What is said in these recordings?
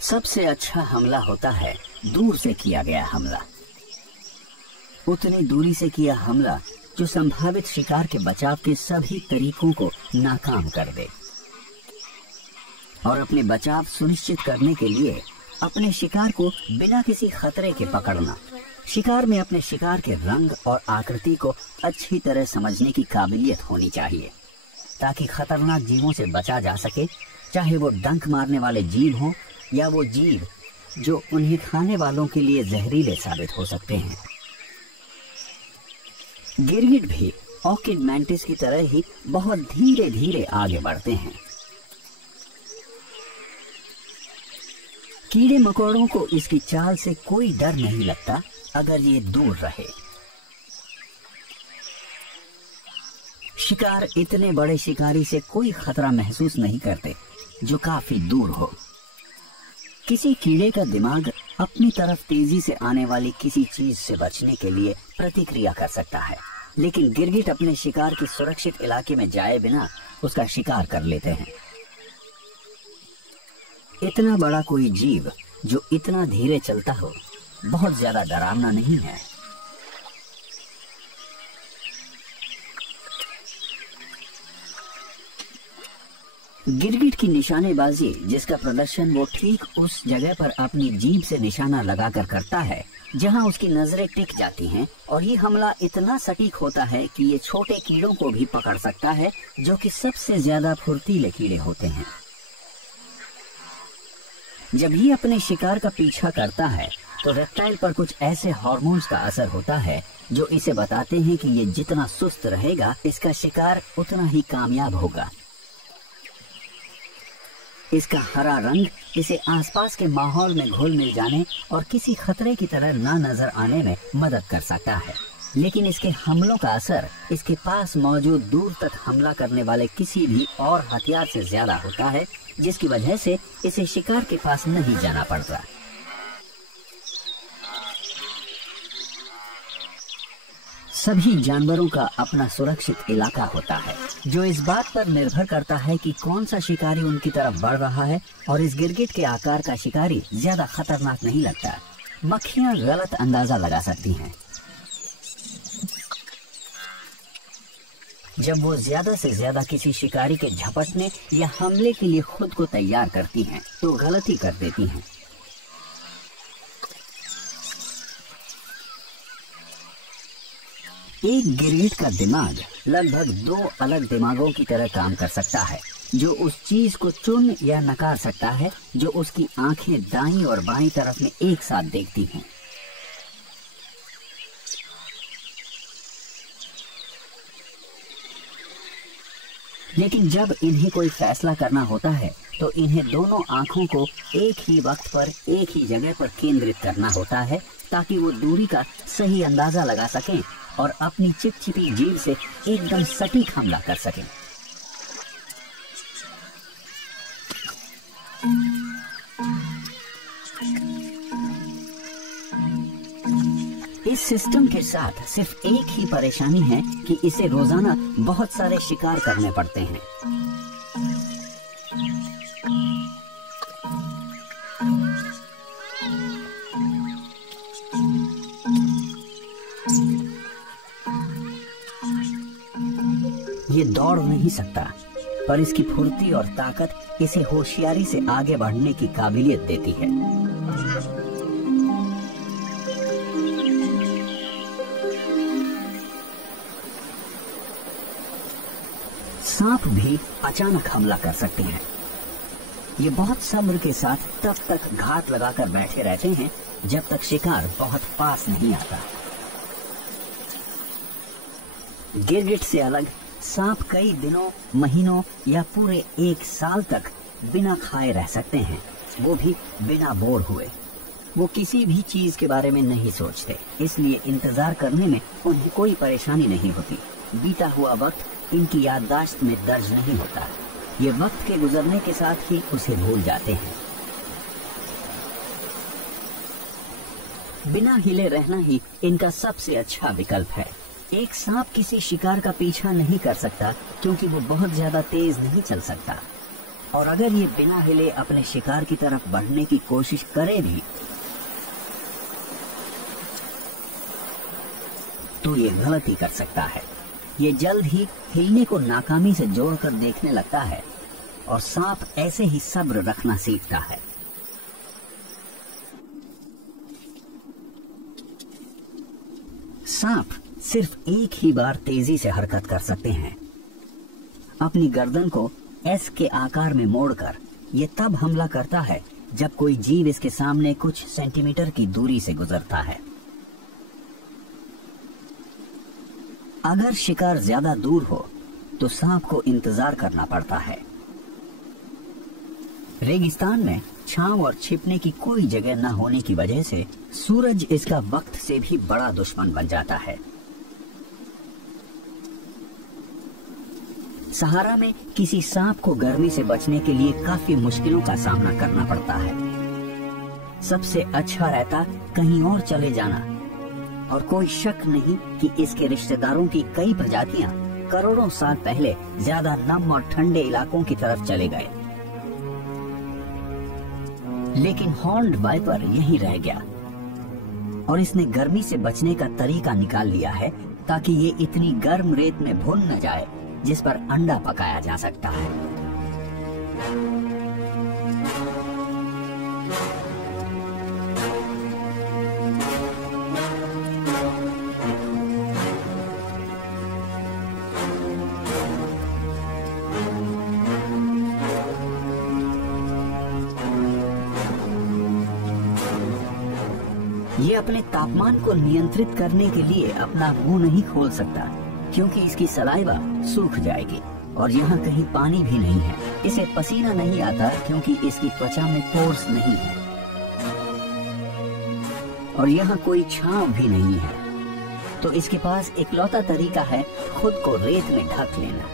सबसे अच्छा हमला होता है दूर से किया गया हमला। उतनी दूरी से किया हमला जो संभावित शिकार के बचाव के सभी तरीकों को नाकाम कर दे। और अपने बचाव सुनिश्चित करने के लिए अपने शिकार को बिना किसी खतरे के पकड़ना। शिकार में अपने शिकार के रंग और आकृति को अच्छी तरह समझने की काबिलियत होनी चाहिए ताकि खतरनाक जीवों से बचा जा सके, चाहे वो डंक मारने वाले जीव हों या वो जीव जो उन्हें खाने वालों के लिए जहरीले साबित हो सकते हैं। गिरगिट भी ऑर्किड मैंटिस की तरह ही बहुत धीरे धीरे आगे बढ़ते हैं। कीड़े मकोड़ों को इसकी चाल से कोई डर नहीं लगता अगर ये दूर रहे। शिकार इतने बड़े शिकारी से कोई खतरा महसूस नहीं करते जो काफी दूर हो। किसी कीड़े का दिमाग अपनी तरफ तेजी से आने वाली किसी चीज से बचने के लिए प्रतिक्रिया कर सकता है, लेकिन गिरगिट अपने शिकार के सुरक्षित इलाके में जाए बिना उसका शिकार कर लेते हैं। इतना बड़ा कोई जीव जो इतना धीरे चलता हो बहुत ज्यादा डरावना नहीं है। गिरगिट की निशानेबाजी, जिसका प्रदर्शन वो ठीक उस जगह पर अपनी जीभ से निशाना लगाकर करता है जहां उसकी नजरें टिक जाती हैं, और ये हमला इतना सटीक होता है कि ये छोटे कीड़ों को भी पकड़ सकता है जो कि सबसे ज्यादा फुर्तीले कीड़े होते हैं। जब ये अपने शिकार का पीछा करता है तो रेप्टाइल पर कुछ ऐसे हार्मोन्स का असर होता है जो इसे बताते हैं कि ये जितना सुस्त रहेगा इसका शिकार उतना ही कामयाब होगा। इसका हरा रंग इसे आसपास के माहौल में घुल मिल जाने और किसी खतरे की तरह ना नजर आने में मदद कर सकता है, लेकिन इसके हमलों का असर इसके पास मौजूद दूर तक हमला करने वाले किसी भी और हथियार से ज्यादा होता है, जिसकी वजह से इसे शिकार के पास नहीं जाना पड़ता। सभी जानवरों का अपना सुरक्षित इलाका होता है जो इस बात पर निर्भर करता है कि कौन सा शिकारी उनकी तरफ बढ़ रहा है, और इस गिरगिट के आकार का शिकारी ज्यादा खतरनाक नहीं लगता। मक्खियां गलत अंदाजा लगा सकती हैं। जब वो ज्यादा से ज्यादा किसी शिकारी के झपटने या हमले के लिए खुद को तैयार करती हैं तो गलती कर देती हैं। एक गिरगिट का दिमाग लगभग दो अलग दिमागों की तरह काम कर सकता है, जो उस चीज को चुन या नकार सकता है जो उसकी आंखें दाईं और बाईं तरफ में एक साथ देखती हैं। लेकिन जब इन्हें कोई फैसला करना होता है तो इन्हें दोनों आंखों को एक ही वक्त पर एक ही जगह पर केंद्रित करना होता है ताकि वो दूरी का सही अंदाजा लगा सकें और अपनी चिपचिपी जीभ से एकदम सटीक हमला कर सकें। इस सिस्टम के साथ सिर्फ एक ही परेशानी है कि इसे रोजाना बहुत सारे शिकार करने पड़ते हैं। ये दौड़ नहीं सकता, पर इसकी फुर्ती और ताकत इसे होशियारी से आगे बढ़ने की काबिलियत देती है। सांप भी अचानक हमला कर सकते हैं। ये बहुत सब्र के साथ तब तक घात लगाकर बैठे रहते हैं जब तक शिकार बहुत पास नहीं आता। गिरगिट से अलग सांप कई दिनों, महीनों या पूरे एक साल तक बिना खाए रह सकते हैं, वो भी बिना बोर हुए। वो किसी भी चीज के बारे में नहीं सोचते, इसलिए इंतजार करने में उन्हें कोई परेशानी नहीं होती। बीता हुआ वक्त इनकी याददाश्त में दर्ज नहीं होता। ये वक्त के गुजरने के साथ ही उसे भूल जाते हैं। बिना हिले रहना ही इनका सबसे अच्छा विकल्प है। एक सांप किसी शिकार का पीछा नहीं कर सकता क्योंकि वो बहुत ज्यादा तेज नहीं चल सकता। और अगर ये बिना हिले अपने शिकार की तरफ बढ़ने की कोशिश करे भी तो ये गलती कर सकता है। ये जल्द ही हिलने को नाकामी से जोड़कर देखने लगता है और सांप ऐसे ही सब्र रखना सीखता है। सांप सिर्फ एक ही बार तेजी से हरकत कर सकते हैं। अपनी गर्दन को एस के आकार में मोड़कर ये तब हमला करता है जब कोई जीव इसके सामने कुछ सेंटीमीटर की दूरी से गुजरता है। अगर शिकार ज्यादा दूर हो तो सांप को इंतजार करना पड़ता है। रेगिस्तान में छांव और छिपने की कोई जगह न होने की वजह से सूरज इसका वक्त से भी बड़ा दुश्मन बन जाता है। सहारा में किसी सांप को गर्मी से बचने के लिए काफी मुश्किलों का सामना करना पड़ता है। सबसे अच्छा रहता कहीं और चले जाना, और कोई शक नहीं कि इसके रिश्तेदारों की कई प्रजातियां करोड़ों साल पहले ज्यादा नम और ठंडे इलाकों की तरफ चले गए। लेकिन हॉर्न्ड वाइपर यहीं रह गया और इसने गर्मी से बचने का तरीका निकाल लिया है ताकि ये इतनी गर्म रेत में भुन न जाए जिस पर अंडा पकाया जा सकता है। ये अपने तापमान को नियंत्रित करने के लिए अपना मुंह नहीं खोल सकता क्योंकि इसकी सलाइवा सूख जाएगी और यहाँ कहीं पानी भी नहीं है। इसे पसीना नहीं आता क्योंकि इसकी त्वचा में पोर्स नहीं है और यहाँ कोई छांव भी नहीं है। तो इसके पास इकलौता तरीका है खुद को रेत में ढक लेना।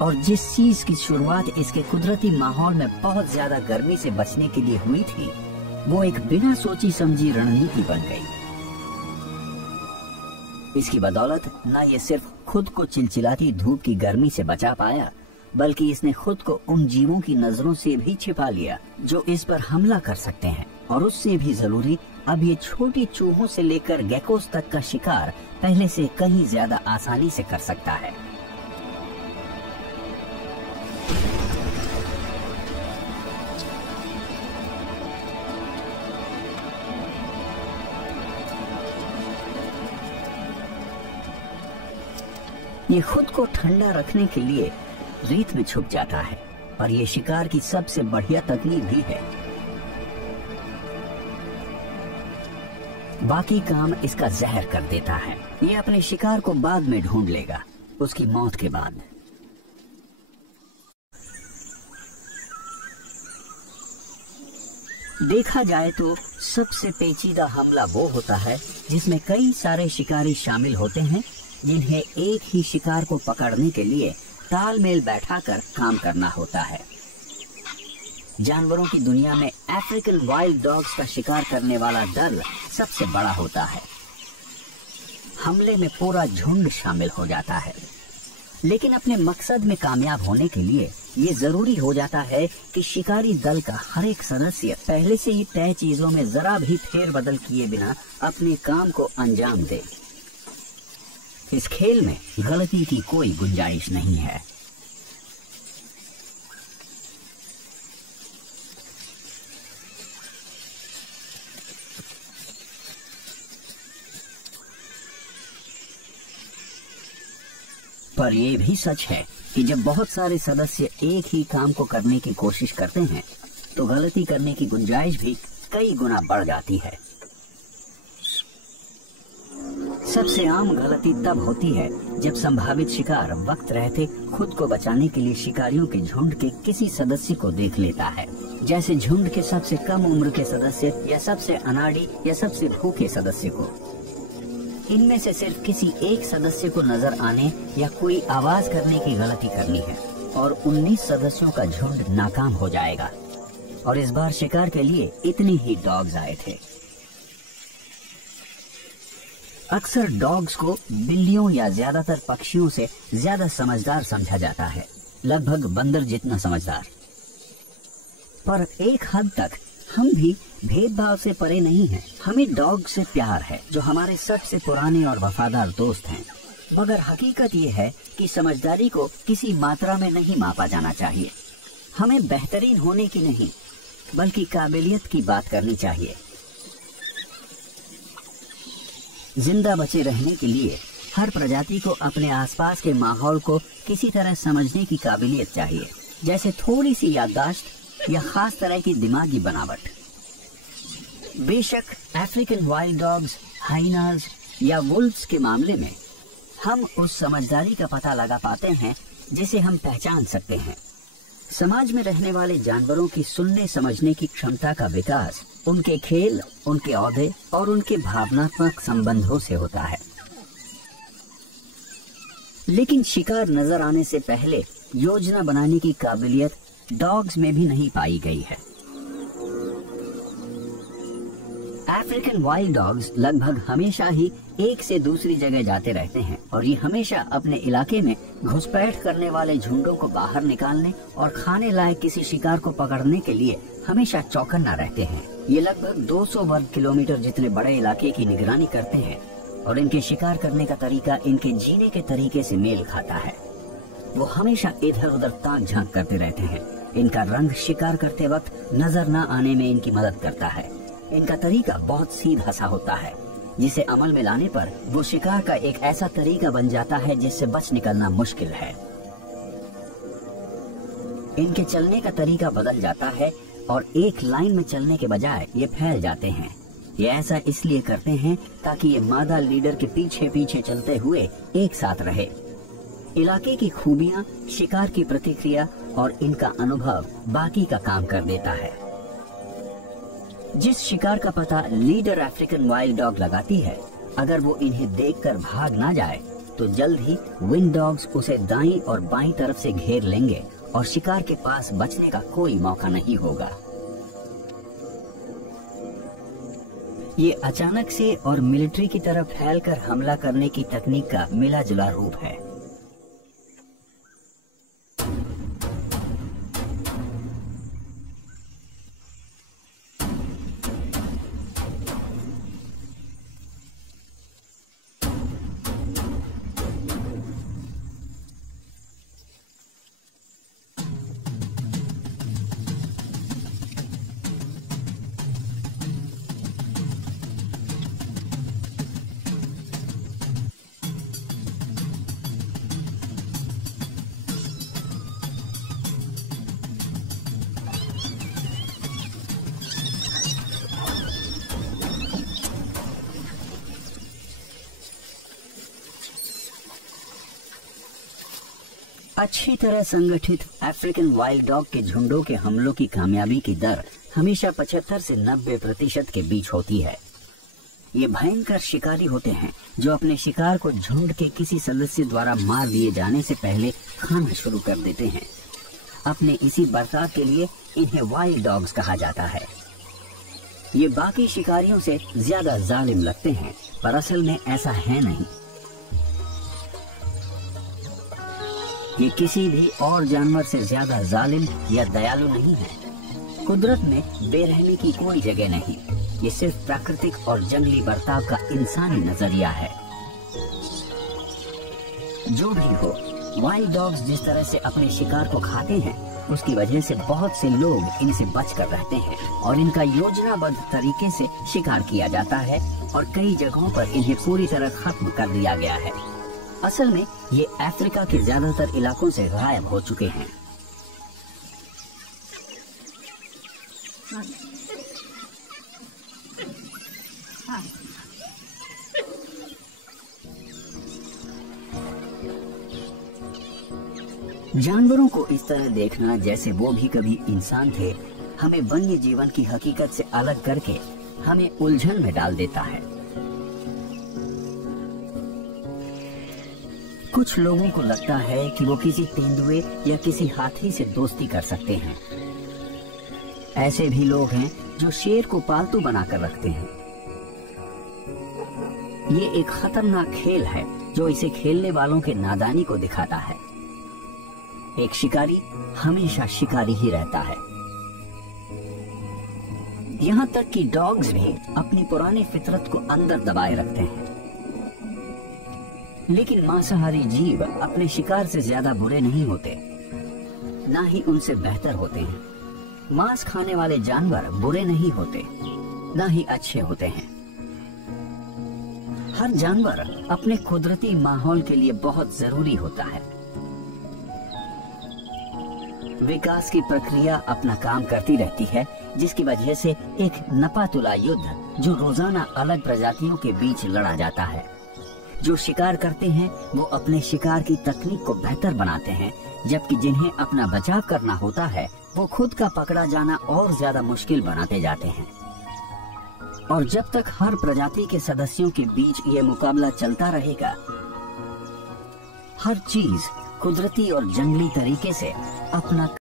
और जिस चीज की शुरुआत इसके कुदरती माहौल में बहुत ज्यादा गर्मी से बचने के लिए हुई थी वो एक बिना सोची समझी रणनीति बन गई। इसकी बदौलत न ये सिर्फ खुद को चिलचिलाती धूप की गर्मी से बचा पाया बल्कि इसने खुद को उन जीवों की नजरों से भी छिपा लिया जो इस पर हमला कर सकते हैं। और उससे भी जरूरी, अब ये छोटी चूहों से लेकर गेकोस तक का शिकार पहले से कहीं ज्यादा आसानी से कर सकता है। ये खुद को ठंडा रखने के लिए रेत में छुप जाता है और ये शिकार की सबसे बढ़िया तकनीक भी है। बाकी काम इसका जहर कर देता है। ये अपने शिकार को बाद में ढूंढ लेगा, उसकी मौत के बाद। देखा जाए तो सबसे पेचीदा हमला वो होता है जिसमें कई सारे शिकारी शामिल होते हैं जिन्हें एक ही शिकार को पकड़ने के लिए तालमेल बैठाकर काम करना होता है। जानवरों की दुनिया में अफ्रीकन वाइल्ड डॉग्स का शिकार करने वाला दल सबसे बड़ा होता है। हमले में पूरा झुंड शामिल हो जाता है, लेकिन अपने मकसद में कामयाब होने के लिए ये जरूरी हो जाता है कि शिकारी दल का हर एक सदस्य पहले से ही तय चीजों में जरा भी फेरबदल किए बिना अपने काम को अंजाम दे। इस खेल में गलती की कोई गुंजाइश नहीं है। पर यह भी सच है कि जब बहुत सारे सदस्य एक ही काम को करने की कोशिश करते हैं तो गलती करने की गुंजाइश भी कई गुना बढ़ जाती है। सबसे आम गलती तब होती है जब संभावित शिकार वक्त रहते खुद को बचाने के लिए शिकारियों के झुंड के किसी सदस्य को देख लेता है, जैसे झुंड के सबसे कम उम्र के सदस्य या सबसे अनाड़ी या सबसे भूखे सदस्य को। इनमें से सिर्फ किसी एक सदस्य को नजर आने या कोई आवाज करने की गलती करनी है और 19 सदस्यों का झुंड नाकाम हो जाएगा। और इस बार शिकार के लिए इतने ही डॉग्स आए थे। अक्सर डॉग्स को बिल्लियों या ज्यादातर पक्षियों से ज्यादा समझदार समझा जाता है, लगभग बंदर जितना समझदार। पर एक हद तक हम भी भेदभाव से परे नहीं हैं। हमें डॉग से प्यार है, जो हमारे सबसे पुराने और वफादार दोस्त हैं। मगर हकीकत ये है कि समझदारी को किसी मात्रा में नहीं मापा जाना चाहिए। हमें बेहतरीन होने की नहीं, बल्कि काबिलियत की बात करनी चाहिए। जिंदा बचे रहने के लिए हर प्रजाति को अपने आसपास के माहौल को किसी तरह समझने की काबिलियत चाहिए, जैसे थोड़ी सी याददाश्त या खास तरह की दिमागी बनावट। बेशक अफ्रीकन वाइल्ड डॉग्स, हाइनाज या वुल्व्स के मामले में हम उस समझदारी का पता लगा पाते हैं जिसे हम पहचान सकते हैं। समाज में रहने वाले जानवरों की सुनने समझने की क्षमता का विकास उनके खेल, उनके औहदे और उनके भावनात्मक संबंधों से होता है। लेकिन शिकार नजर आने से पहले योजना बनाने की काबिलियत डॉग्स में भी नहीं पाई गई है। अफ्रीकन वाइल्ड डॉग्स लगभग हमेशा ही एक से दूसरी जगह जाते रहते हैं और ये हमेशा अपने इलाके में घुसपैठ करने वाले झुंडों को बाहर निकालने और खाने लायक किसी शिकार को पकड़ने के लिए हमेशा चौकन्ना रहते हैं। ये लगभग 200 वर्ग किलोमीटर जितने बड़े इलाके की निगरानी करते हैं और इनके शिकार करने का तरीका इनके जीने के तरीके से मेल खाता है। वो हमेशा इधर उधर ताक झांक करते रहते हैं। इनका रंग शिकार करते वक्त नजर न आने में इनकी मदद करता है। इनका तरीका बहुत सीधा सा होता है, जिसे अमल में लाने पर वो शिकार का एक ऐसा तरीका बन जाता है जिससे बच निकलना मुश्किल है। इनके चलने का तरीका बदल जाता है और एक लाइन में चलने के बजाय ये फैल जाते हैं। ये ऐसा इसलिए करते हैं ताकि ये मादा लीडर के पीछे पीछे चलते हुए एक साथ रहे। इलाके की खूबियां, शिकार की प्रतिक्रिया और इनका अनुभव बाकी का काम कर देता है। जिस शिकार का पता लीडर अफ्रीकन वाइल्ड डॉग लगाती है, अगर वो इन्हें देखकर भाग ना जाए तो जल्द ही विंड डॉग्स उसे दाईं और बाईं तरफ से घेर लेंगे और शिकार के पास बचने का कोई मौका नहीं होगा। ये अचानक से और मिलिट्री की तरफ फैलकर हमला करने की तकनीक का मिला जुला रूप है। अच्छी तरह संगठित अफ्रीकन वाइल्ड डॉग के झुंडों के हमलों की कामयाबी की दर हमेशा 75 से 90% के बीच होती है। ये भयंकर शिकारी होते हैं जो अपने शिकार को झुंड के किसी सदस्य द्वारा मार दिए जाने से पहले खाना शुरू कर देते हैं। अपने इसी बर्ताव के लिए इन्हें वाइल्ड डॉग्स कहा जाता है। ये बाकी शिकारियों से ज्यादा जालिम लगते हैं, पर असल में ऐसा है नहीं। ये किसी भी और जानवर से ज्यादा जालिम या दयालु नहीं है। कुदरत में बेरहमी की कोई जगह नहीं। ये सिर्फ प्राकृतिक और जंगली बर्ताव का इंसानी नजरिया है। जो भी हो, वाइल्ड डॉग्स जिस तरह से अपने शिकार को खाते हैं, उसकी वजह से बहुत से लोग इनसे बचकर रहते हैं और इनका योजनाबद्ध तरीके से शिकार किया जाता है और कई जगहों पर इन्हें पूरी तरह खत्म कर दिया गया है। असल में ये अफ्रीका के ज्यादातर इलाकों से गायब हो चुके हैं। जानवरों को इस तरह देखना जैसे वो भी कभी इंसान थे, हमें वन्य जीवन की हकीकत से अलग करके हमें उलझन में डाल देता है। कुछ लोगों को लगता है कि वो किसी तेंदुए या किसी हाथी से दोस्ती कर सकते हैं। ऐसे भी लोग हैं जो शेर को पालतू बनाकर रखते हैं। ये एक खतरनाक खेल है जो इसे खेलने वालों के नादानी को दिखाता है। एक शिकारी हमेशा शिकारी ही रहता है। यहाँ तक कि डॉग्स भी अपनी पुरानी फितरत को अंदर दबाए रखते हैं। लेकिन मांसाहारी जीव अपने शिकार से ज्यादा बुरे नहीं होते, ना ही उनसे बेहतर होते हैं। मांस खाने वाले जानवर बुरे नहीं होते, ना ही अच्छे होते हैं। हर जानवर अपने कुदरती माहौल के लिए बहुत जरूरी होता है। विकास की प्रक्रिया अपना काम करती रहती है, जिसकी वजह से एक नपातुला युद्ध जो रोजाना अलग प्रजातियों के बीच लड़ा जाता है। जो शिकार करते हैं वो अपने शिकार की तकनीक को बेहतर बनाते हैं, जबकि जिन्हें अपना बचाव करना होता है वो खुद का पकड़ा जाना और ज्यादा मुश्किल बनाते जाते हैं। और जब तक हर प्रजाति के सदस्यों के बीच ये मुकाबला चलता रहेगा, हर चीज कुदरती और जंगली तरीके से अपना